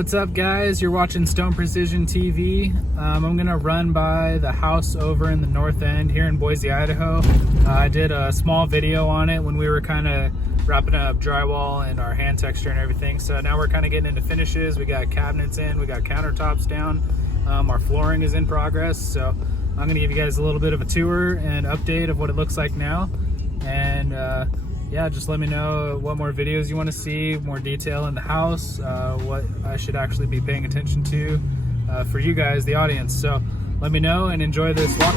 What's up, guys? You're watching Stone Precision TV. I'm gonna run by the house over in the north end here in Boise, Idaho. I did a small video on it when we were kind of wrapping up drywall and our hand texture and everything. So now we're kind of getting into finishes. We got cabinets in, we got countertops down. Our flooring is in progress. So I'm gonna give you guys a little bit of a tour and update of what it looks like now. And yeah, just let me know what more videos you want to see, more detail in the house, what I should actually be paying attention to for you guys, the audience. So let me know and enjoy this walk.